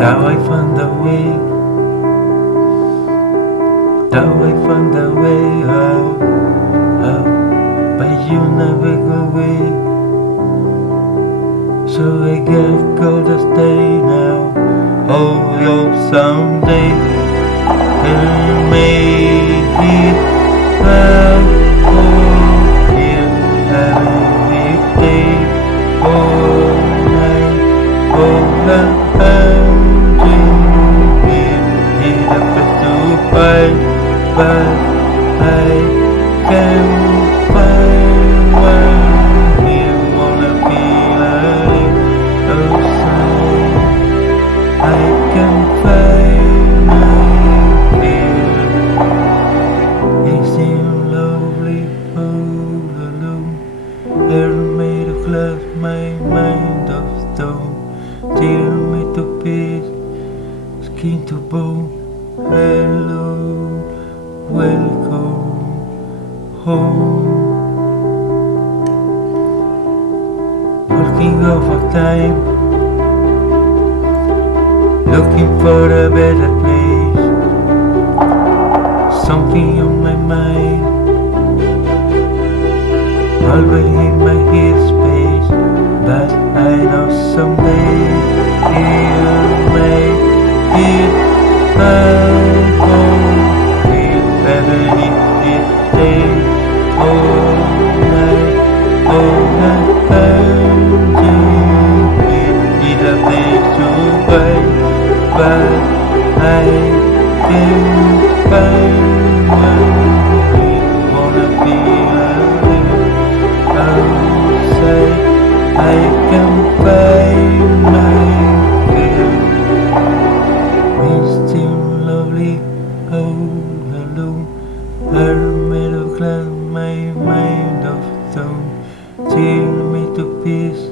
Now I found a way, now I found a way out, but you never go away. So I guess gotta stay now. Hold up someday, and maybe I'll hold you every day, all night, all the time. Need a place to find, but I can't find one. You wanna feel alive outside. I can find my fear. It seems lovely all alone. Hair made of glass, my mind of stone. Tear me to pieces, skin to bone. Hello, welcome home. Walking over time, looking for a better place. Something on my mind, always in my headspace. But I know someday you'll make it home. We'll it day, all night, all the time. We need a place to wait, but I can't find one. We wanna be alive outside. I can find my fear. It's still lovely all alone. Her made of glass, my mind of stone. Tear me to pieces,